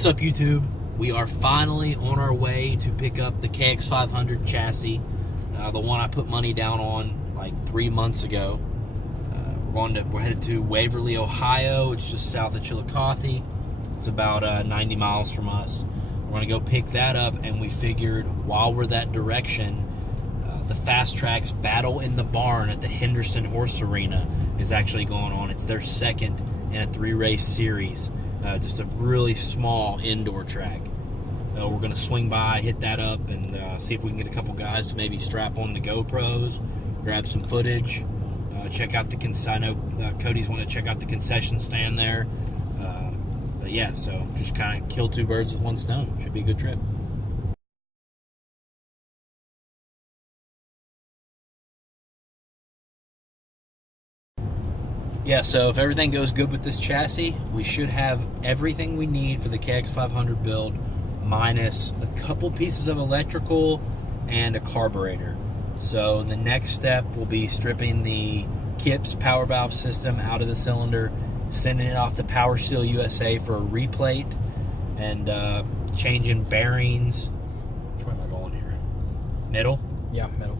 What's up, YouTube? We are finally on our way to pick up the KX500 chassis, the one I put money down on like 3 months ago. We're headed to Waverly, Ohio. It's just south of Chillicothe. It's about 90 miles from us. We're gonna go pick that up, and we figured while we're that direction, the Fast Tracks Battle in the Barn at the Henderson Horse Arena is actually going on. It's their second in a 3-race series. Just a really small indoor track. We're going to swing by, hit that up, and see if we can get a couple guys to maybe strap on the GoPros, grab some footage, check out the I know Cody's want to check out the concession stand there. But yeah, so just kind of kill 2 birds with 1 stone. Should be a good trip. Yeah, so if everything goes good with this chassis, we should have everything we need for the KX500 build, minus a couple pieces of electrical and a carburetor. So the next step will be stripping the KIPS power valve system out of the cylinder, sending it off to Power Seal USA for a replate, and changing bearings. Which way am I going here? Middle? Yeah, middle.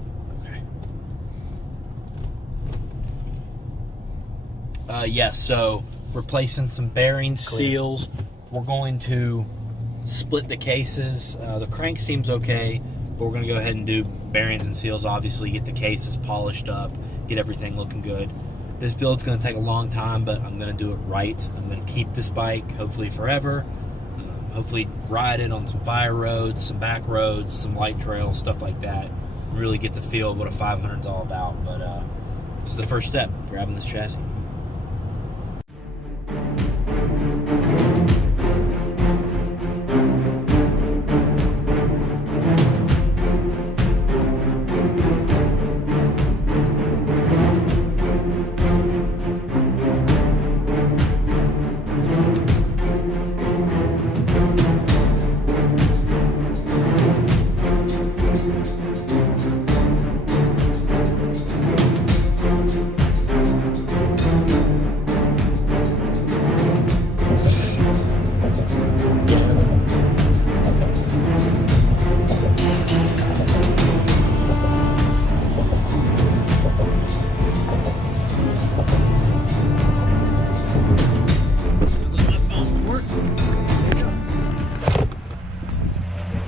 Yes, so replacing some bearing seals. We're going to split the cases. The crank seems okay, but we're going to go ahead and do bearings and seals, obviously, get the cases polished up, get everything looking good. This build's going to take a long time, but I'm going to do it right. I'm going to keep this bike, hopefully forever. Hopefully ride it on some fire roads, some back roads, some light trails, stuff like that. Really get the feel of what a 500 is all about. But this is the first step, grabbing this chassis.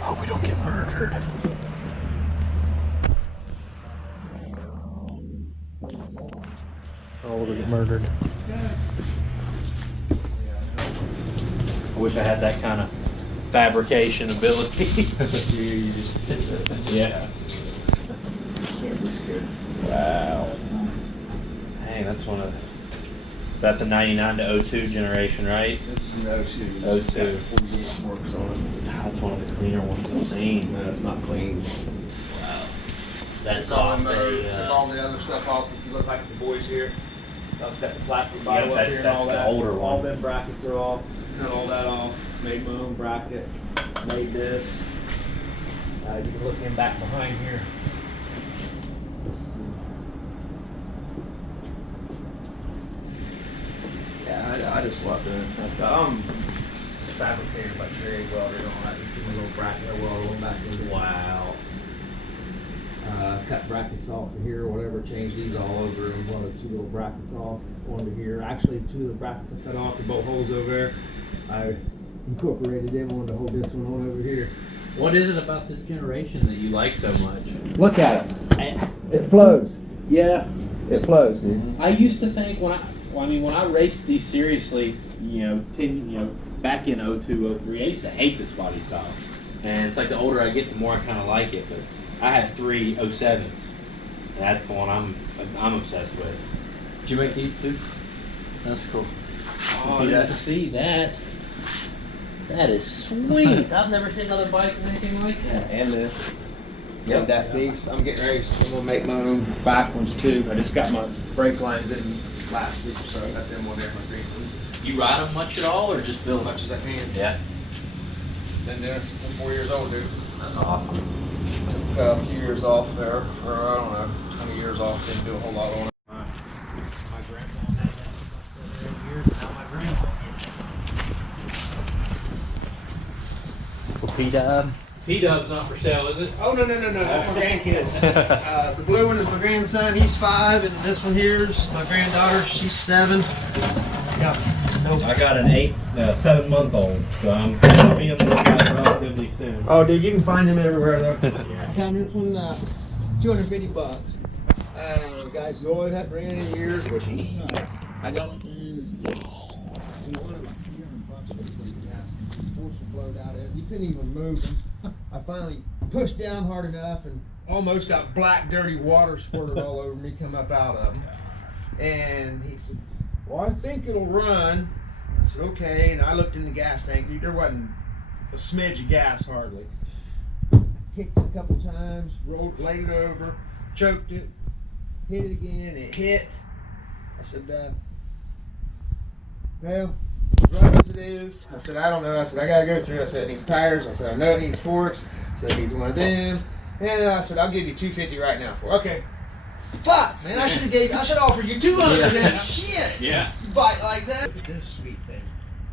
Hope we don't get murdered. Oh, we're gonna get murdered. I wish I had that kind of fabrication ability. You just hit the thing. Yeah. Wow. Hey, that's one of. So that's a 99 to 02 generation, right? This is an 02. 02. 48 works on it. That's one of the cleaner ones I've seen. No, it's not clean. Wow. That's Took all off took all the other stuff off. If you look like the boys here, that's got the plastic bottle up here and that's all the that. older one. All them brackets are off. Cut all that off. Made my own bracket. Made this. You can look in back behind here. Let's see. Yeah, I just love doing it. I'm a fabricator by trade, welder and all that. You see my little bracket I weld one back in there. Wow. Cut brackets off of here or whatever, change these all over and welded 2 little brackets off onto here. Actually, 2 of the brackets I cut off, the bolt holes over there, I incorporated them onto hold this one on over here. What is it about this generation that you like so much? Look at it. It flows. Yeah. It flows, dude. I used to think when I raced these seriously, back in 02, 03, I used to hate this body style. And it's like the older I get, the more I kind of like it. But I have 3 07s. That's the one I'm obsessed with. Did you make these too? That's cool. Oh, See, yes. to see that. That is sweet. I've never seen another bike with anything like that. And this. Yep. That piece. I'm getting ready. I'm gonna make my own back ones too. I just got my brake lines in last week, so I got them on there. My green ones. You ride them much at all, or just build As much as I can. Yeah. Been doing it since I'm 4 years old, dude. That's awesome. Got a few years off there, or I don't know, 20 years off. Didn't do a whole lot on it. My grandpa had that for 8 years, now my grandpa. P-Dub. P-Dub's not for sale, is it? Oh, no, that's my grandkids. The blue one is my grandson, he's 5, and this one here's my granddaughter, she's 7. I got an 7-month-old, so I'm gonna be on the lookout relatively soon. Oh, dude, you can find him everywhere, though. I found this one, $250. The guy's always had ran in years, which I got you couldn't even move him. I finally pushed down hard enough and almost got black dirty water squirted all over me, come up out of him. And he said, well, I think it'll run. I said, okay. And I looked in the gas tank. There wasn't a smidge of gas hardly. Kicked it a couple times, laid it over, choked it, hit it again, it hit. I said, well, as rough as it is, I said, I don't know. I said, I gotta go through. I said, it needs tires. I said, I know it needs forks. I said, it needs one of them. And I said, I'll give you $250 right now for it. Okay. Fuck, man, I should offer you $200. Yeah. Shit. Yeah. Bite like that. This sweet thing.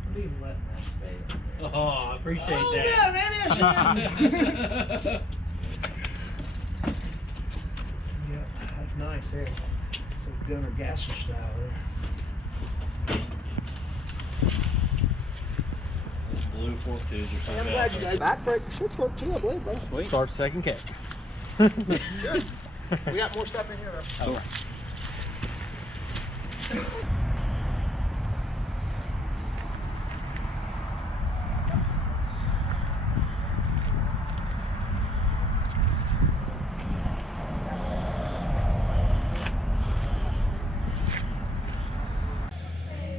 I'm even letting that stay. Oh, I appreciate that. Yeah, man, yeah, that's nice there. Some Gunner Gasser style there. Blue fork tubes or something. I'm glad you guys back brake should work too, I believe, bro. Sweet. Start second catch. Good. We got more stuff in here though. Oh.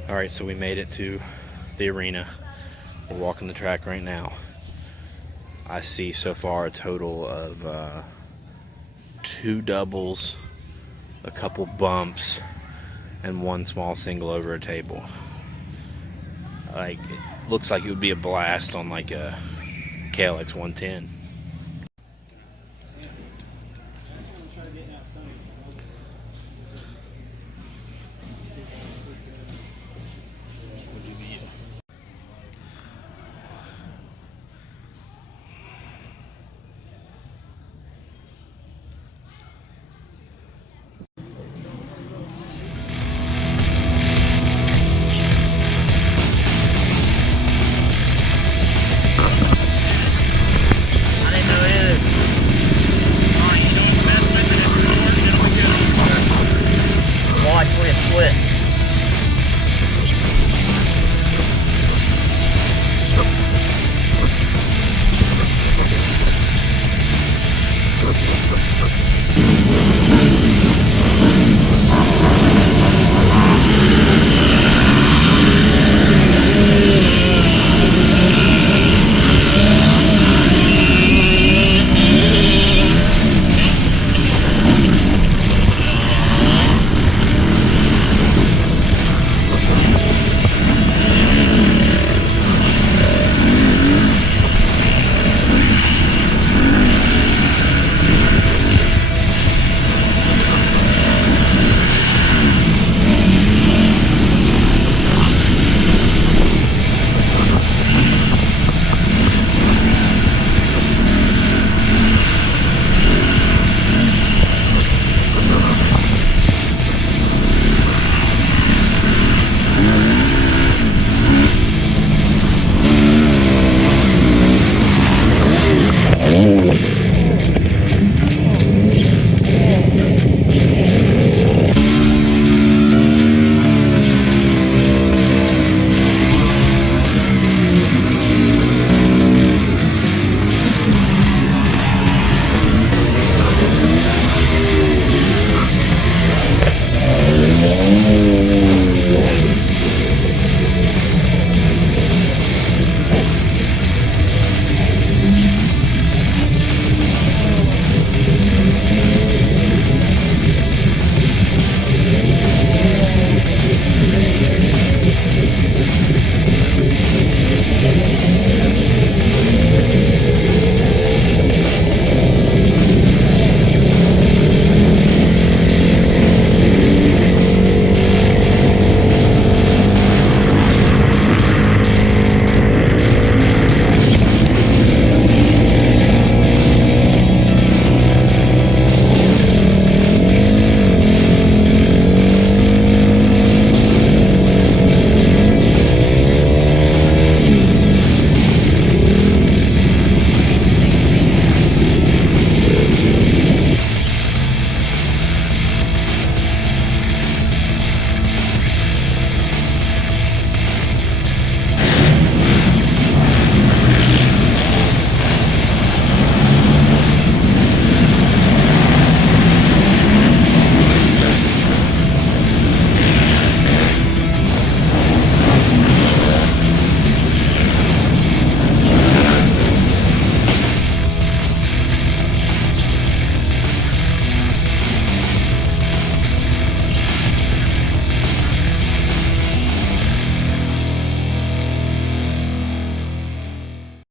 All right, so we made it to the arena. We're walking the track right now. I see so far a total of 2 doubles, a couple bumps, and 1 small single over a table. Like, it looks like it would be a blast on like a KX 110.